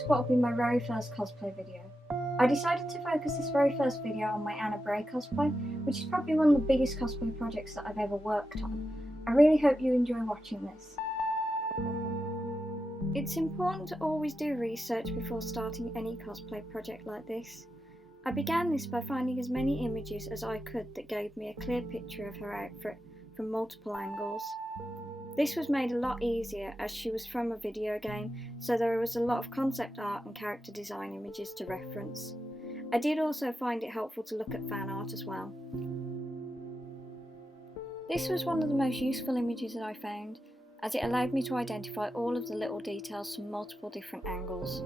to what will be my very first cosplay video. I decided to focus this very first video on my Ana Bray cosplay, which is probably one of the biggest cosplay projects that I've ever worked on. I really hope you enjoy watching this. It's important to always do research before starting any cosplay project like this. I began this by finding as many images as I could that gave me a clear picture of her outfit from multiple angles. This was made a lot easier as she was from a video game, so there was a lot of concept art and character design images to reference. I did also find it helpful to look at fan art as well. This was one of the most useful images that I found, as it allowed me to identify all of the little details from multiple different angles.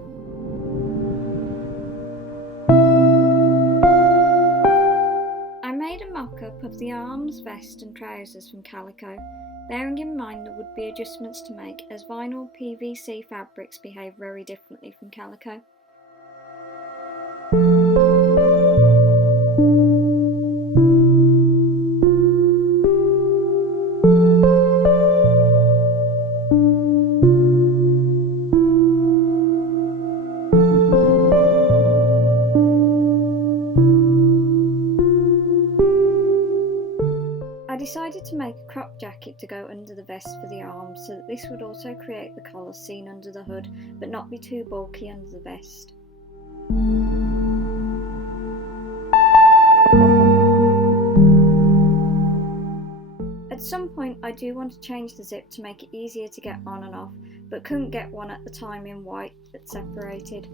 I made a mock-up of the arms, vest and trousers from calico, bearing in mind there would be adjustments to make as vinyl PVC fabrics behave very differently from calico. I decided to make a crop jacket to go under the vest for the arms, so that this would also create the collar seen under the hood but not be too bulky under the vest. At some point I do want to change the zip to make it easier to get on and off, but couldn't get one at the time in white that separated.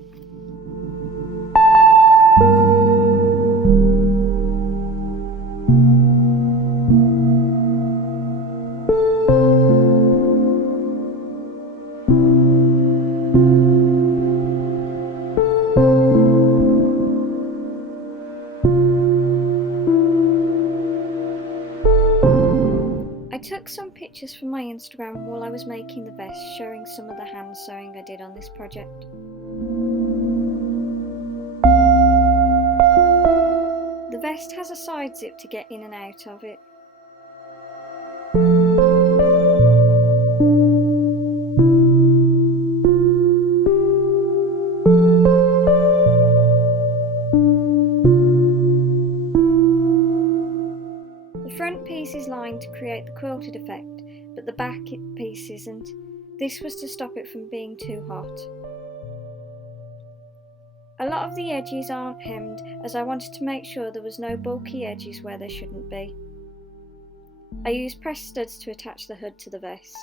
I took some pictures from my Instagram while I was making the vest, showing some of the hand sewing I did on this project. The vest has a side zip to get in and out of it. The front piece is lined to create the quilted effect, but the back piece isn't. This was to stop it from being too hot. A lot of the edges aren't hemmed, as I wanted to make sure there was no bulky edges where there shouldn't be. I used press studs to attach the hood to the vest.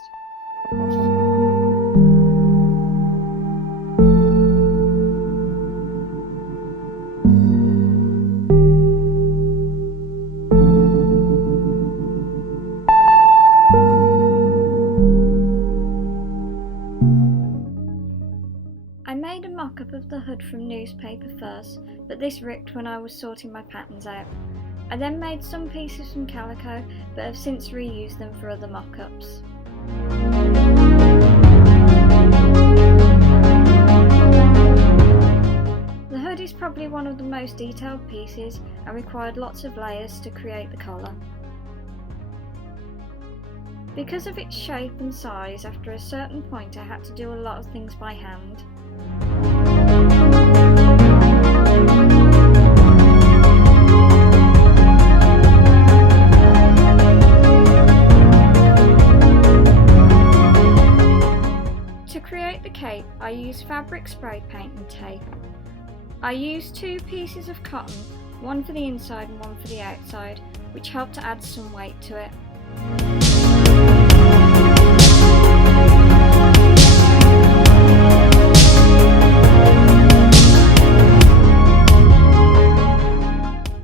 I made a mock-up of the hood from newspaper first, but this ripped when I was sorting my patterns out. I then made some pieces from calico, but have since reused them for other mock-ups. The hood is probably one of the most detailed pieces and required lots of layers to create the collar. Because of its shape and size, after a certain point I had to do a lot of things by hand. To create the cape, I used fabric spray paint and tape. I used two pieces of cotton, one for the inside and one for the outside, which helped to add some weight to it.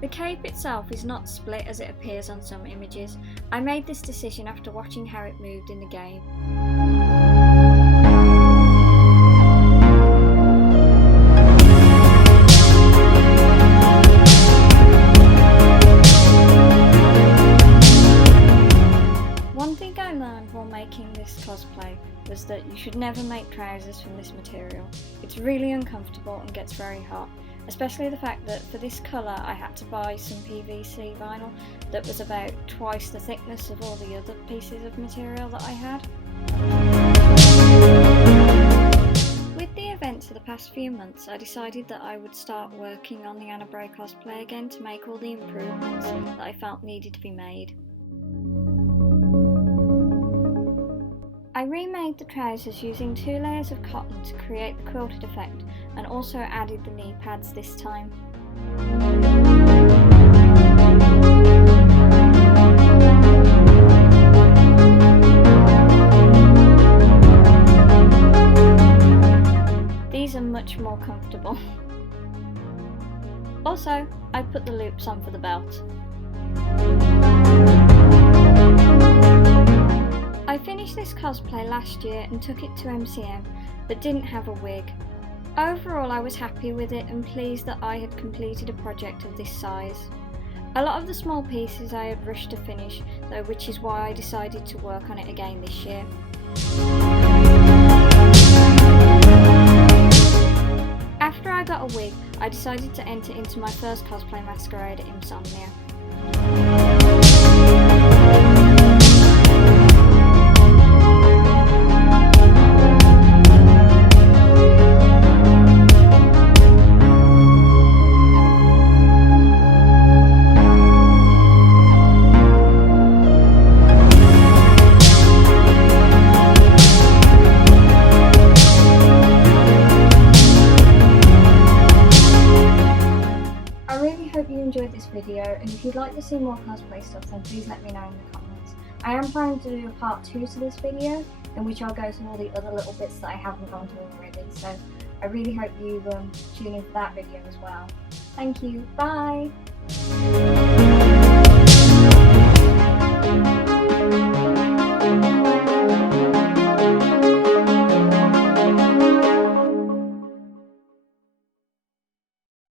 The cape itself is not split as it appears on some images. I made this decision after watching how it moved in the game. One thing I learned while making this cosplay was that you should never make trousers from this material. It's really uncomfortable and gets very hot. Especially the fact that for this colour I had to buy some PVC vinyl that was about twice the thickness of all the other pieces of material that I had. With the events of the past few months, I decided that I would start working on the Ana Bray cosplay again to make all the improvements that I felt needed to be made. I remade the trousers using 2 layers of cotton to create the quilted effect, and also added the knee pads this time. These are much more comfortable. Also, I put the loops on for the belt. I finished this cosplay last year and took it to MCM, but didn't have a wig. Overall, I was happy with it and pleased that I had completed a project of this size. A lot of the small pieces I had rushed to finish though, which is why I decided to work on it again this year. After I got a wig, I decided to enter into my first cosplay masquerade at Insomnia. I hope you enjoyed this video, and if you'd like to see more cosplay stuff then please let me know in the comments. I am planning to do a part 2 to this video, in which I'll go through all the other little bits that I haven't gone to already, so I really hope you tune in for that video as well. Thank you, bye!